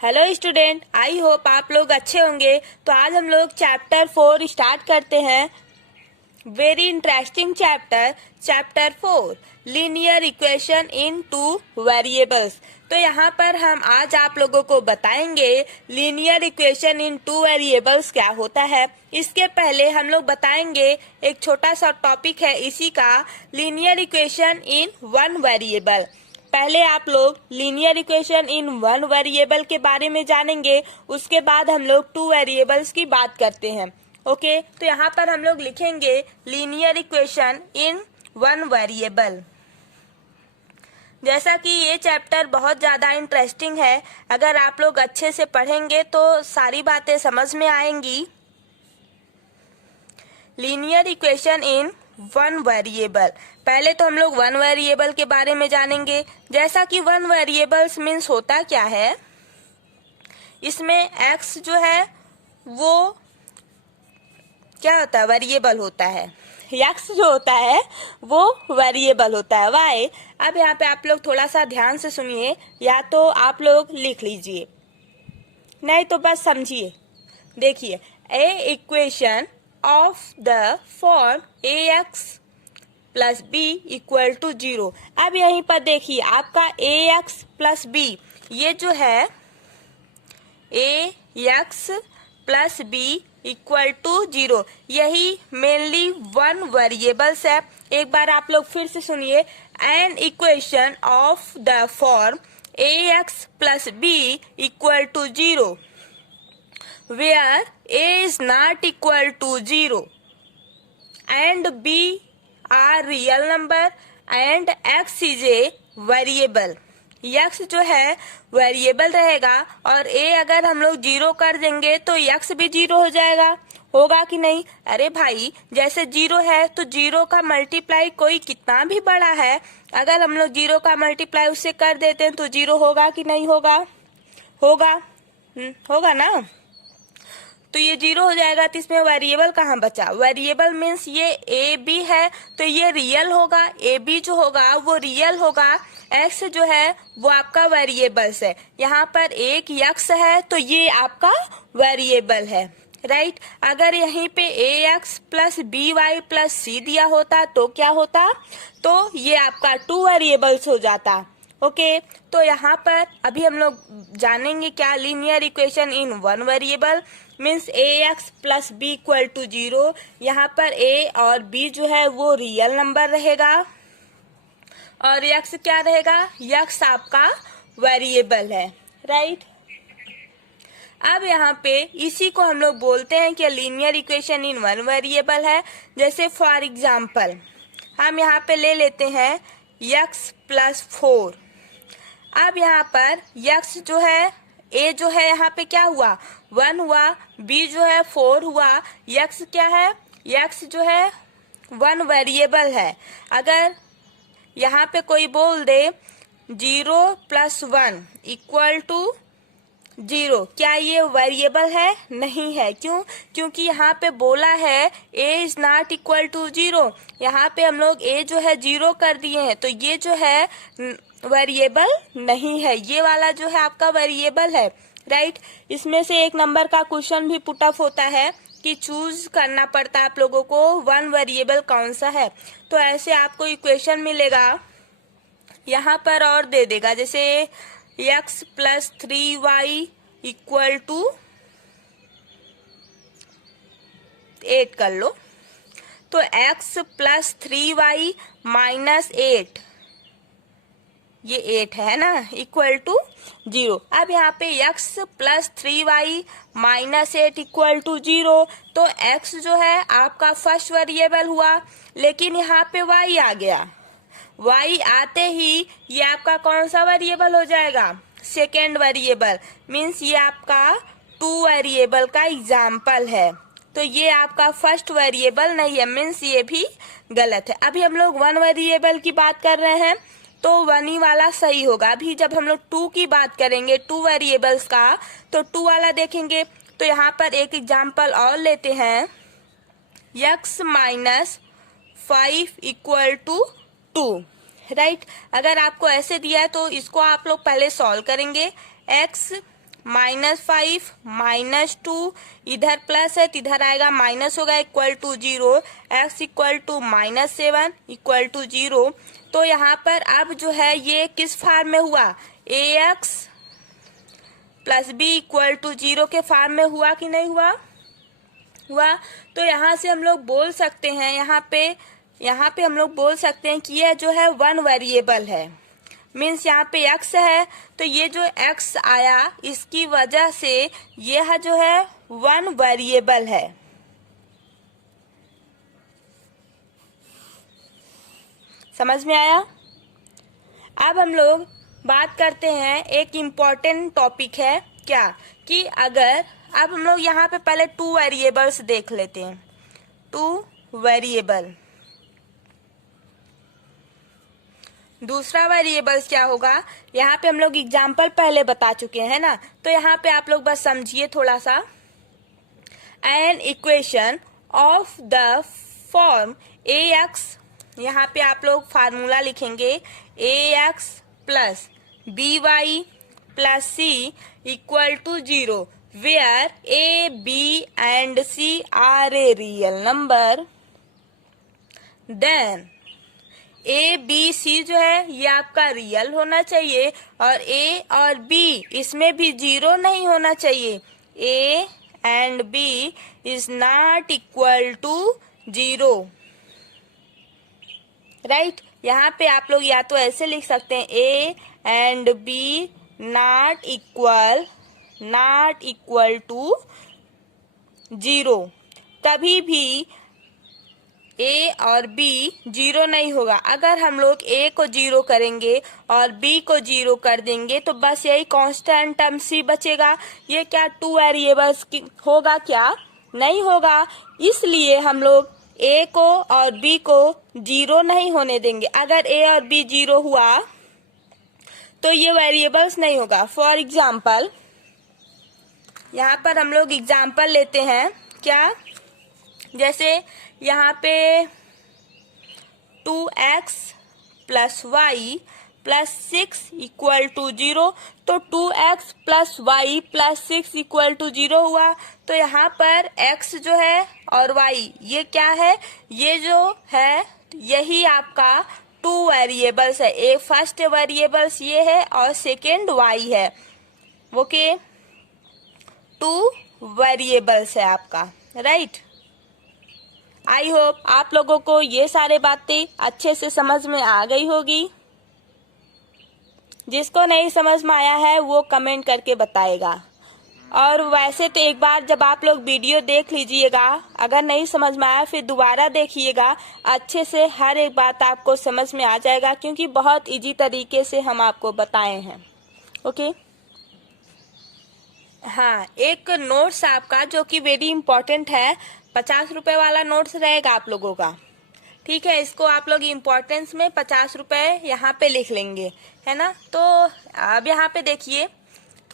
Hello student, I hope आप लोग अच्छे होंगे। तो आज हम लोग चैप्टर 4 स्टार्ट करते हैं। Very interesting chapter 4 linear equation इन टू वेरिएबल्स। तो यहाँ पर हम आज आप लोगों को बताएंगे लीनियर इक्वेशन इन टू वेरिएबल्स क्या होता है। इसके पहले हम लोग बताएंगे एक छोटा सा टॉपिक है इसी का, linear equation in one variable. पहले आप लोग linear equation in one variable के बारे में जानेंगे, उसके बाद हम लोग टू वेरिएबल्स की बात करते हैं। ओके, तो यहाँ पर हम लोग लिखेंगे linear equation in one variable. जैसा कि ये चैप्टर बहुत ज़्यादा इंटरेस्टिंग है, अगर आप लोग अच्छे से पढ़ेंगे तो सारी बातें समझ में आएंगी। Linear equation in one variable, पहले तो हम लोग वन वेरिएबल के बारे में जानेंगे। जैसा कि वन वेरिएबल्स मीन्स होता क्या है, इसमें x जो है वो क्या होता है, वेरिएबल होता है। x जो होता है वो वेरिएबल होता है। y, अब यहाँ पे आप लोग थोड़ा सा ध्यान से सुनिए, या तो आप लोग लिख लीजिए, नहीं तो बस समझिए। देखिए, a equation of the form ax plus B equal to 0। अब यहीं पर देखिए आपका ax प्लस बी, ये जो है ax plus B equal to 0, यही मेनली वन वेरिएबल्स है। एक बार आप लोग फिर से सुनिए, an equation of the form ax plus B equal to 0 where a is not equal to 0 and b are real number and x is a variable। x जो है वेरिएबल रहेगा और a अगर हम लोग 0 कर देंगे तो x भी 0 हो जाएगा। होगा कि नहीं? अरे भाई, जैसे 0 है तो 0 का मल्टीप्लाई कोई कितना भी बड़ा है, अगर हम लोग 0 का मल्टीप्लाई उससे कर देते हैं तो 0 होगा कि नहीं होगा? होगा, होगा ना। तो ये 0 हो जाएगा, तो इसमें वेरिएबल कहाँ बचा? वेरिएबल मीन्स ये ए बी है तो ये रियल होगा, ए बी जो होगा वो रियल होगा, एक्स जो है वो आपका वेरिएबल्स है। यहाँ पर एक एक्स है तो ये आपका वेरिएबल है, राइट। अगर यहीं पे A X plus B Y plus C दिया होता तो क्या होता? तो ये आपका टू वेरिएबल्स हो जाता। ओके, तो यहाँ पर अभी हम लोग जानेंगे क्या linear equation in one variable means A X plus B equal to 0। यहाँ पर ए और बी जो है वो रियल नंबर रहेगा और एक्स क्या रहेगा? एक्स आपका वेरिएबल है, राइट। अब यहाँ पे इसी को हम लोग बोलते हैं कि linear equation in one variable है। जैसे फॉर एग्जाम्पल हम यहाँ पे ले लेते हैं x प्लस 4। अब यहाँ पर x जो है, a जो है यहाँ पे क्या हुआ? 1 हुआ, b जो है 4 हुआ, x क्या है? x जो है वन वेरिएबल है। अगर यहाँ पे कोई बोल दे 0 प्लस 1 इक्वल टू 0, क्या ये वेरिएबल है? नहीं है। क्यों? क्योंकि यहाँ पे बोला है a is not equal to 0। यहाँ पे हम लोग a जो है 0 कर दिए हैं तो ये जो है वेरिएबल नहीं है, ये वाला जो है आपका वेरिएबल है, राइट। इसमें से एक नंबर का क्वेश्चन भी पुट अप होता है कि चूज करना पड़ता है आप लोगों को वन वेरिएबल कौन सा है। तो ऐसे आपको इक्वेशन मिलेगा यहाँ पर और दे देगा, जैसे x plus 3y equal to 8 कर लो, तो x प्लस 3y माइनस 8, ये 8 है ना, इक्वल टू 0। अब यहाँ पे x plus 3y minus 8 equal to 0, तो x जो है आपका फर्स्ट वेरिएबल हुआ, लेकिन यहाँ पे y आ गया। y आते ही ये आपका कौन सा वेरिएबल हो जाएगा? Second variable. मीन्स ये आपका टू वेरिएबल का एग्जाम्पल है, तो ये आपका फर्स्ट वेरिएबल नहीं है, मीन्स ये भी गलत है। अभी हम लोग वन वेरिएबल की बात कर रहे हैं तो वन ही वाला सही होगा। अभी जब हम लोग टू की बात करेंगे, टू वेरिएबल्स का, तो टू वाला देखेंगे। तो यहाँ पर एक एग्जाम्पल और लेते हैं, x minus 5 equal to 2, right. अगर आपको ऐसे दिया है तो इसको आप लोग पहले सॉल्व करेंगे। x -5 -2, इधर प्लस है तो इधर आएगा माइनस होगा, equal to 0, x equal to -7 equal to 0। तो यहाँ पर अब जो है ये किस फॉर्म में हुआ, ax plus B equal to 0 के फॉर्म में हुआ कि नहीं हुआ, हुआ। तो यहाँ से हम लोग बोल सकते हैं, यहाँ पे हम लोग बोल सकते हैं कि यह जो है वन वेरिएबल है, मीन्स यहाँ पे x है, तो ये जो x आया इसकी वजह से यह जो है वन वेरिएबल है। समझ में आया। अब हम लोग बात करते हैं, एक इम्पॉर्टेंट टॉपिक है क्या, कि अगर अब हम लोग यहाँ पे पहले टू वेरिएबल्स देख लेते हैं। टू वेरिएबल, दूसरा वेरिएबल्स क्या होगा, यहाँ पे हम लोग एग्जाम्पल पहले बता चुके हैं ना, तो यहाँ पे आप लोग बस समझिए थोड़ा सा। An equation of the form ax, यहाँ पे आप लोग फार्मूला लिखेंगे ax plus by plus c equal to 0, where a, b and c are a real number, then A B C जो है ये आपका रियल होना चाहिए, और ए और बी इसमें भी 0 नहीं होना चाहिए। A and B is not equal to 0, right. यहाँ पे आप लोग या तो ऐसे लिख सकते हैं, A and B not equal to 0, कभी भी a और b 0 नहीं होगा। अगर हम लोग a को 0 करेंगे और b को 0 कर देंगे तो बस यही कांस्टेंट टर्म c बचेगा। ये क्या टू वेरिएबल्स होगा क्या, नहीं होगा। इसलिए हम लोग a को और b को 0 नहीं होने देंगे। अगर a और b 0 हुआ तो ये वेरिएबल्स नहीं होगा। फॉर एग्जाम्पल, यहाँ पर हम लोग एग्जाम्पल लेते हैं क्या, जैसे यहाँ पे 2x plus Y plus 6 equal to 0, तो 2x plus Y plus 6 equal to 0 हुआ। तो यहाँ पर x जो है और y ये क्या है, ये जो है यही आपका टू वेरिएबल्स है। एक फर्स्ट वेरिएबल्स ये है और सेकेंड y है, ओके। टू वेरिएबल्स है आपका, राइट। आई होप आप लोगों को ये सारे बातें अच्छे से समझ में आ गई होगी। जिसको नहीं समझ में आया है वो कमेंट करके बताएगा। और वैसे तो एक बार जब आप लोग वीडियो देख लीजिएगा, अगर नहीं समझ में आया फिर दोबारा देखिएगा, अच्छे से हर एक बात आपको समझ में आ जाएगा, क्योंकि बहुत इजी तरीके से हम आपको बताए हैं, ओके। हाँ, एक नोट्स आपका जो कि वेरी इंपॉर्टेंट है, 50 रुपए वाला नोट्स रहेगा आप लोगों का, ठीक है। इसको आप लोग इम्पोर्टेंस में 50 रुपए यहाँ पे लिख लेंगे, है ना। तो अब यहाँ पे देखिए,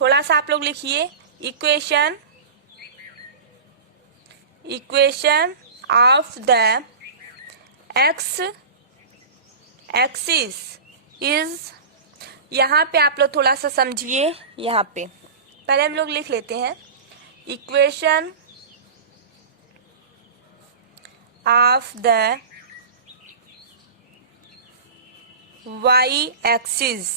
थोड़ा सा आप लोग लिखिए, equation of the X axis is, यहाँ पे आप लोग थोड़ा सा समझिए। यहाँ पे पहले हम लोग लिख लेते हैं, equation of the y axis.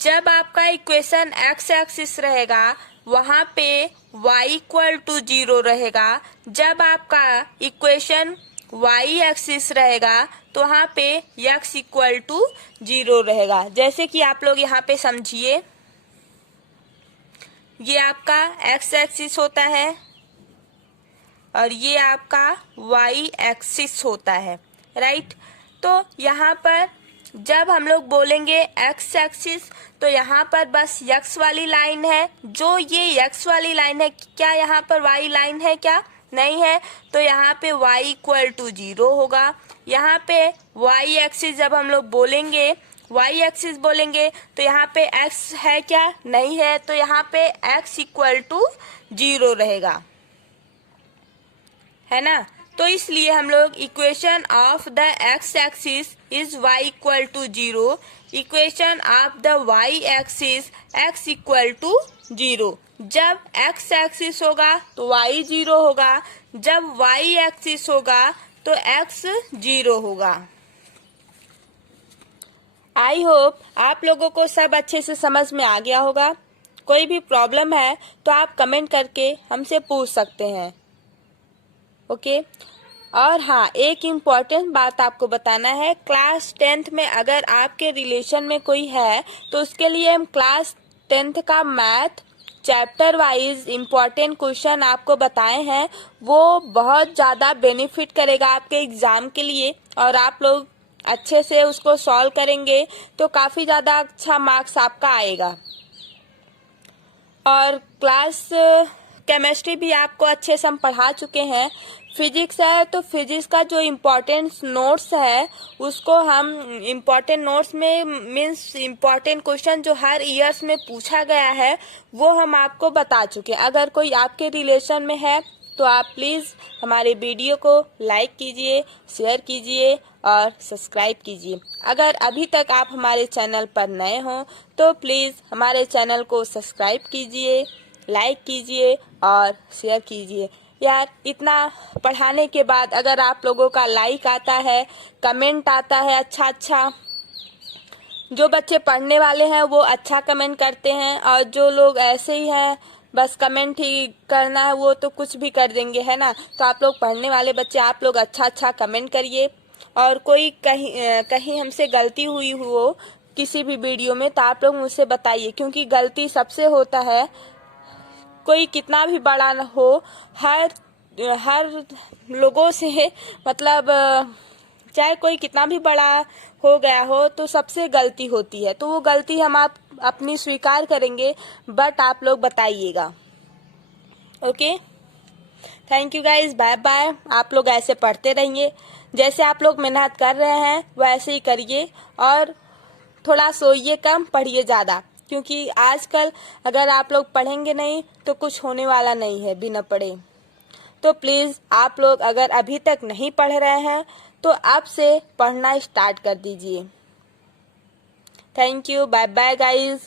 जब आपका इक्वेशन x एक्सिस रहेगा वहां पे y इक्वल टू 0 रहेगा। जब आपका इक्वेशन y एक्सिस रहेगा तो वहां पे x इक्वल टू 0 रहेगा। जैसे कि आप लोग यहाँ पे समझिए, ये आपका x एक्सिस होता है और ये आपका y एक्सिस होता है, राइट। तो यहाँ पर जब हम लोग बोलेंगे x एक्सिस तो यहाँ पर बस x वाली लाइन है, जो ये x वाली लाइन है, क्या यहाँ पर y लाइन है क्या, नहीं है। तो यहाँ पे y इक्वल टू 0 होगा। यहाँ पे y एक्सिस जब हम लोग बोलेंगे, y एक्सिस बोलेंगे तो यहाँ पे x है क्या, नहीं है। तो यहाँ पे x इक्वल टू 0 रहेगा, है ना। तो इसलिए हम लोग equation of the X axis is y equal to 0, equation of the y axis x equal to 0। जब x एक्सिस होगा तो y 0 होगा, जब y एक्सिस होगा तो x 0 होगा। आई होप आप लोगों को सब अच्छे से समझ में आ गया होगा। कोई भी प्रॉब्लम है तो आप कमेंट करके हमसे पूछ सकते हैं, ओके। और हाँ, एक इम्पॉर्टेंट बात आपको बताना है, क्लास 10th में अगर आपके रिलेशन में कोई है तो उसके लिए हम क्लास 10th का math chapter wise important question आपको बताए हैं। वो बहुत ज़्यादा बेनिफिट करेगा आपके एग्ज़ाम के लिए, और आप लोग अच्छे से उसको सॉल्व करेंगे तो काफ़ी ज़्यादा अच्छा मार्क्स आपका आएगा। और क्लास केमिस्ट्री भी आपको अच्छे से हम पढ़ा चुके हैं। फिजिक्स है तो फिजिक्स का जो इम्पोर्टेंट नोट्स है उसको हम इम्पोर्टेंट नोट्स में मीन्स इम्पोर्टेंट क्वेश्चन जो हर ईयर्स में पूछा गया है वो हम आपको बता चुके हैं। अगर कोई आपके रिलेशन में है तो आप प्लीज़ हमारे वीडियो को लाइक कीजिए, शेयर कीजिए और सब्सक्राइब कीजिए। अगर अभी तक आप हमारे चैनल पर नए हों तो प्लीज़ हमारे चैनल को सब्सक्राइब कीजिए, लाइक कीजिए और शेयर कीजिए। यार, इतना पढ़ाने के बाद अगर आप लोगों का लाइक आता है, कमेंट आता है अच्छा, जो बच्चे पढ़ने वाले हैं वो अच्छा कमेंट करते हैं, और जो लोग ऐसे ही हैं बस कमेंट ही करना है वो तो कुछ भी कर देंगे, है ना। तो आप लोग पढ़ने वाले बच्चे, आप लोग अच्छा कमेंट करिए। और कोई कहीं हमसे गलती हुई हो किसी भी वीडियो में तो आप लोग मुझसे बताइए, क्योंकि गलती सबसे होता है, कोई कितना भी बड़ा न हो, हर लोगों से मतलब चाहे कोई कितना भी बड़ा हो गया हो तो सबसे गलती होती है, तो वो गलती हम आप अपनी स्वीकार करेंगे, बट आप लोग बताइएगा, okay. Thank you guys, bye bye. आप लोग ऐसे पढ़ते रहिए, जैसे आप लोग मेहनत कर रहे हैं वैसे ही करिए, और थोड़ा सोइए कम, पढ़िए ज़्यादा, क्योंकि आजकल अगर आप लोग पढ़ेंगे नहीं तो कुछ होने वाला नहीं है बिना पढ़े। तो प्लीज़ आप लोग अगर अभी तक नहीं पढ़ रहे हैं तो अब से पढ़ना स्टार्ट कर दीजिए। Thank you, bye bye guys.